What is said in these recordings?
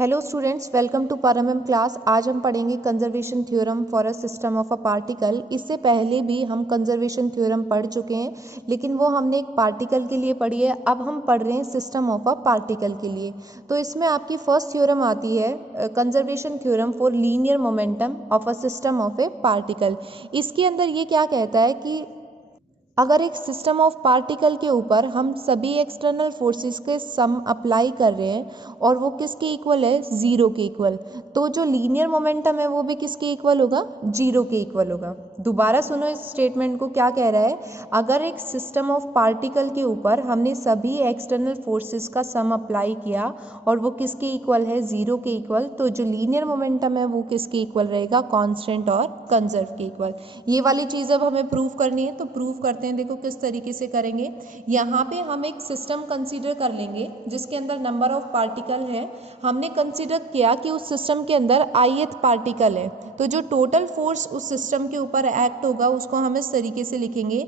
Hello students, welcome to परमम class. आज हम पढ़ेंगे conservation theorem for a system of a particle. इससे पहले भी हम कंजर्वेशन थ्योरम पढ़ चुके हैं, लेकिन वो हमने एक पार्टिकल के लिए पढ़ी है। अब हम पढ़ रहे हैं सिस्टम ऑफ अ पार्टिकल के लिए। तो इसमें आपकी फर्स्ट थ्योरम आती है conservation theorem for linear momentum of a system of A particle. इसके अंदर ये क्या कहता है कि अगर एक सिस्टम ऑफ पार्टिकल के ऊपर हम सभी एक्सटर्नल फोर्सेस के सम अप्लाई कर रहे हैं और वो किसके इक्वल है, जीरो के इक्वल, तो जो लीनियर मोमेंटम है वो भी किसके इक्वल होगा, जीरो के इक्वल होगा। दोबारा सुनो इस स्टेटमेंट को, क्या कह रहा है, अगर एक सिस्टम ऑफ पार्टिकल के ऊपर हमने सभी एक्सटर्नल फोर्सेस का सम अप्लाई किया और वो किसके इक्वल है, जीरो के इक्वल, तो जो लीनियर मोमेंटम है वो किसके इक्वल रहेगा, कांस्टेंट और कंजर्व के इक्वल। ये वाली चीज़ अब हमें प्रूव करनी है, तो प्रूव करते हैं। देखो किस तरीके से करेंगे। यहाँ पे हम एक सिस्टम कंसीडर कर लेंगे जिसके अंदर नंबर ऑफ पार्टिकल है। हमने कंसीडर किया कि उस सिस्टम के अंदर ith पार्टिकल है, तो जो टोटल फोर्स उस सिस्टम के ऊपर एक्ट होगा उसको हम इस तरीके से लिखेंगे,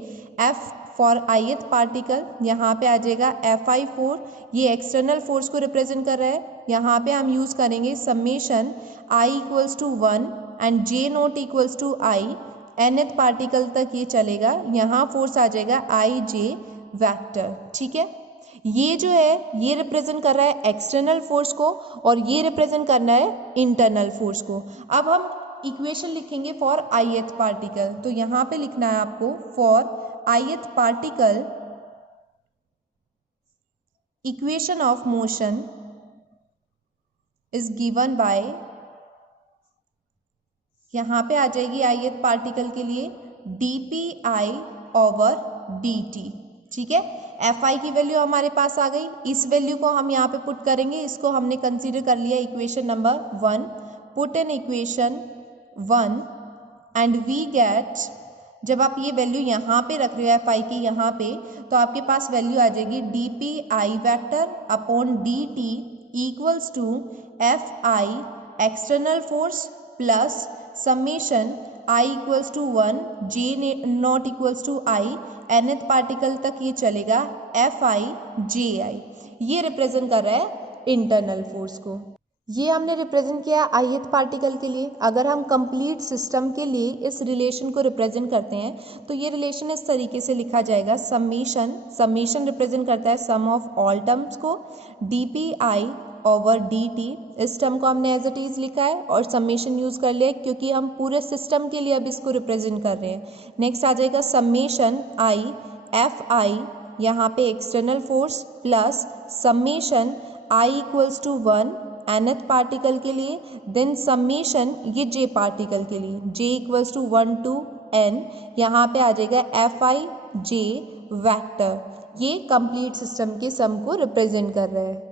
F फॉर ith पार्टिकल। यहाँ पे आ जाएगा Fi4, ये एक्सटर्नल फोर्स को रिप्रेजेंट कर रहा है। यहाँ पे हम यूज करेंगे summation I equals to 1 and J not equals to I, nth particle तक ये चलेगा। यहाँ फोर्स आ जाएगा आई जे वैक्टर। ठीक है, ये जो है ये रिप्रेजेंट कर रहा है एक्सटर्नल फोर्स को और ये रिप्रेजेंट करना है इंटरनल फोर्स को। अब हम इक्वेशन लिखेंगे फॉर ith पार्टिकल, तो यहाँ पे लिखना है आपको for ith particle equation of motion is given by, यहाँ पे आ जाएगी ith पार्टिकल के लिए dpi ओवर dt। ठीक है, fi की वैल्यू हमारे पास आ गई, इस वैल्यू को हम यहाँ पे पुट करेंगे। इसको हमने कंसीडर कर लिया equation number 1, put in equation 1 and we get, जब आप ये वैल्यू यहाँ पे रख रहे हो fi की यहाँ पे, तो आपके पास वैल्यू आ जाएगी dpi vector upon dt equals to fi external force plus summation I equals to 1 J not equals to I, nth particle तक ये चलेगा Fi Ji। ये रिप्रेजेंट कर रहा है इंटरनल फोर्स को। ये हमने रिप्रेजेंट किया ith पार्टिकल के लिए। अगर हम कंप्लीट सिस्टम के लिए इस रिलेशन को रिप्रेजेंट करते हैं तो ये रिलेशन इस तरीके से लिखा जाएगा, समेशन रिप्रेजेंट करता है सम ऑफ ऑल टर्म्स को, dpi ओवर dt। इस टर्म को हमने एज इट इज लिखा है और समेशन यूज कर लिया क्योंकि हम पूरे सिस्टम के लिए अब इसको रिप्रेजेंट कर रहे हैं। नेक्स्ट आ जाएगा समेशन I fi, यहाँ पे external force plus summation I equals to 1 nth particle के लिए, देन समेशन ये j पार्टिकल के लिए j equals to 1 to n, यहाँ पे आ जाएगा fi j वैक्टर। ये कंप्लीट सिस्टम के सम को रिप्रेजेंट कर रहा है।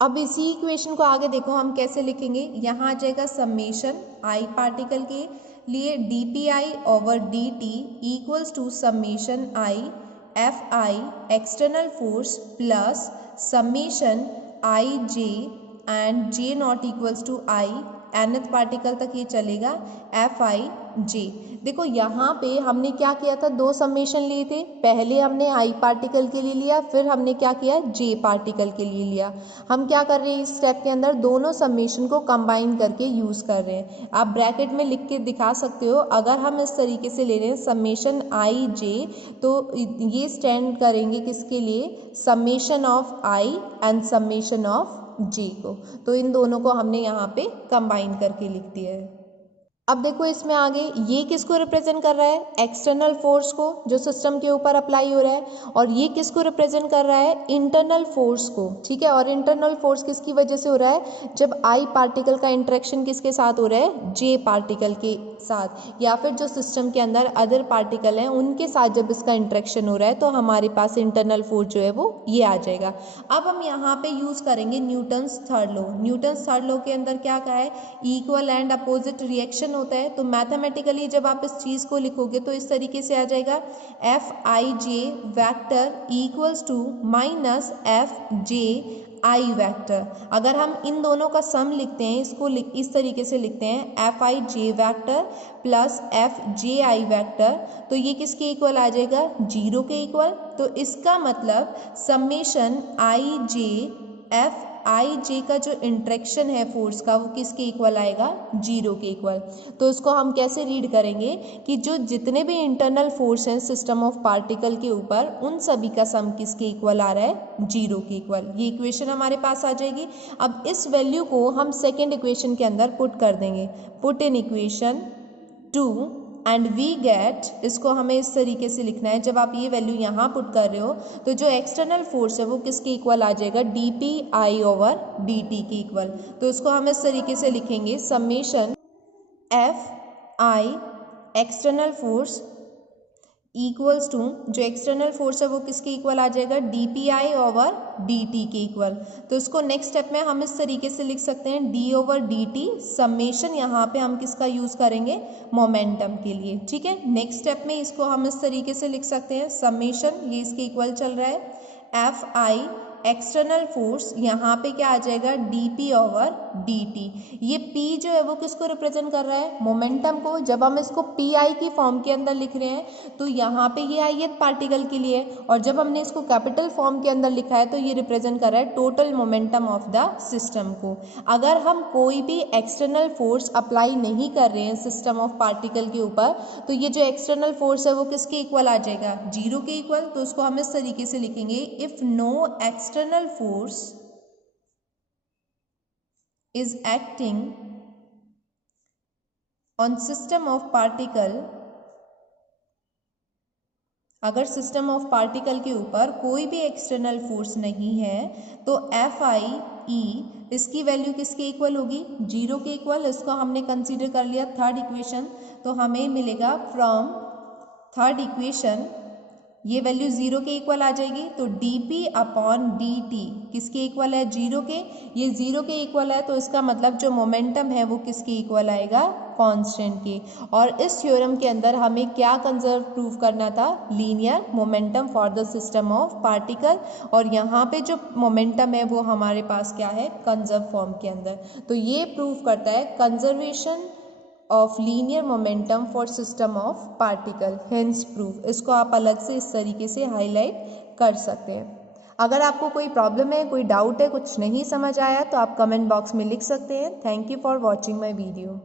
अब इसी इक्वेशन को आगे देखो हम कैसे लिखेंगे। यहाँ आ जाएगा समेशन I पार्टिकल के लिए dpi over dt equals to summation I fi external force plus summation I j and j not equals to I, nth particle तक ये चलेगा fi j। देखो यहाँ पे हमने क्या किया था, दो समेशन लिए थे। पहले हमने I पार्टिकल के लिए लिया, फिर हमने क्या किया, J पार्टिकल के लिए लिया। हम क्या कर रहे हैं इस स्टेप के अंदर, दोनों समेशन को कंबाइन करके यूज कर रहे हैं। आप ब्रैकेट में लिख के दिखा सकते हो। अगर हम इस तरीके से ले रहे हैं समेशन I J, तो ये स्टैंड करेंगे किसके लिए, summation of I and summation of J को। तो इन दोनों को हमने यहाँ पे कंबाइन करके लिख दिया है। अब देखो इसमें आगे ये किसको रिप्रेजेंट कर रहा है, एक्सटर्नल फोर्स को जो सिस्टम के ऊपर अप्लाई हो रहा है, और ये किसको रिप्रेजेंट कर रहा है, इंटरनल फोर्स को। ठीक है, और इंटरनल फोर्स किसकी वजह से हो रहा है, जब I पार्टिकल का इंटरेक्शन किसके साथ हो रहा है, J पार्टिकल के साथ, या फिर जो सिस्टम के अंदर अदर पार्टिकल हैं उनके साथ जब इसका इंटरेक्शन हो रहा है, तो हमारे पास इंटरनल फोर्स जो है वो ये आ जाएगा। अब हम यहाँ पे यूज करेंगे Newton's third law. Newton's third law के अंदर क्या कहा है, इक्वल एंड अपोजिट रिएक्शन होता है। तो मैथमेटिकली जब आप इस चीज को लिखोगे तो इस तरीके से आ जाएगा, Fij vector equals to minus Fj I vector. अगर हम इन दोनों का सम लिखते हैं, इसको इस तरीके से लिखते हैं, Fij vector plus Fji vector, तो ये किसके इक्वल आ जाएगा, जीरो के इक्वल। तो इसका मतलब समेशन Ij F Fij का जो इंट्रैक्शन है फोर्स का वो किसके इक्वल आएगा, 0 के इक्वल। तो उसको हम कैसे रीड करेंगे कि जो जितने भी इंटरनल फोर्स हैं सिस्टम ऑफ पार्टिकल के ऊपर उन सभी का सम किसके इक्वल आ रहा है, 0 के इक्वल। ये इक्वेशन हमारे पास आ जाएगी। अब इस वैल्यू को हम सेकेंड इक्वेशन के अंदर पुट कर देंगे, put in equation 2 and we get, इसको हमें इस तरीके से लिखना है, जब आप ये वैल्यू यहाँ पुट कर रहे हो तो जो एक्सटर्नल फोर्स है वो किसके इक्वल आ जाएगा, dpi ओवर dt के इक्वल। तो इसको हम इस तरीके से लिखेंगे, summation fi external force equals to, जो एक्सटर्नल फोर्स है वो किसके इक्वल आ जाएगा, dpi ओवर dt के इक्वल। तो इसको नेक्स्ट स्टेप में हम इस तरीके से लिख सकते हैं, d ओवर dt समेशन, यहाँ पे हम किसका यूज़ करेंगे, मोमेंटम के लिए, ठीक है। नेक्स्ट स्टेप में इसको हम इस तरीके से लिख सकते हैं, समेशन, ये इसके इक्वल चल रहा है, fi एक्सटर्नल फोर्स, यहाँ पे क्या आ जाएगा, dp ओवर dt। ये p जो है वो किसको रिप्रेजेंट कर रहा है, मोमेंटम को। जब हम इसको pi की फॉर्म के अंदर लिख रहे हैं तो यहाँ पे ये ith पार्टिकल के लिए, और जब हमने इसको कैपिटल फॉर्म के अंदर लिखा है तो ये रिप्रेजेंट कर रहा है total momentum of the system को। अगर हम कोई भी एक्सटर्नल फोर्स अप्लाई नहीं कर रहे हैं सिस्टम ऑफ पार्टिकल के ऊपर तो ये जो एक्सटर्नल फोर्स है वो किसके इक्वल आ जाएगा, 0 के इक्वल। तो उसको हम इस तरीके से लिखेंगे, if no external force is acting on system of particle, अगर सिस्टम ऑफ पार्टिकल के ऊपर कोई भी एक्सटर्नल फोर्स नहीं है तो FIE इसकी वैल्यू किसके इक्वल होगी, 0 के इक्वल। इसको हमने कंसीडर कर लिया थर्ड इक्वेशन, तो हमें मिलेगा फ्रॉम थर्ड इक्वेशन ये वैल्यू 0 के इक्वल आ जाएगी। तो dp अपॉन dt किसके इक्वल है, 0 के। ये 0 के इक्वल है तो इसका मतलब जो मोमेंटम है वो किसके इक्वल आएगा, कांस्टेंट के। और इस थ्योरम के अंदर हमें क्या कंजर्व प्रूव करना था, linear momentum for the system of particle. और यहाँ पे जो मोमेंटम है वो हमारे पास क्या है, कंजर्व फॉर्म के अंदर। तो ये प्रूव करता है conservation of linear momentum for system of particle, hence proof. इसको आप अलग से इस तरीके से हाईलाइट कर सकते हैं। अगर आपको कोई प्रॉब्लम है, कोई डाउट है, कुछ नहीं समझ आया तो आप कमेंट बॉक्स में लिख सकते हैं। Thank you for watching my video.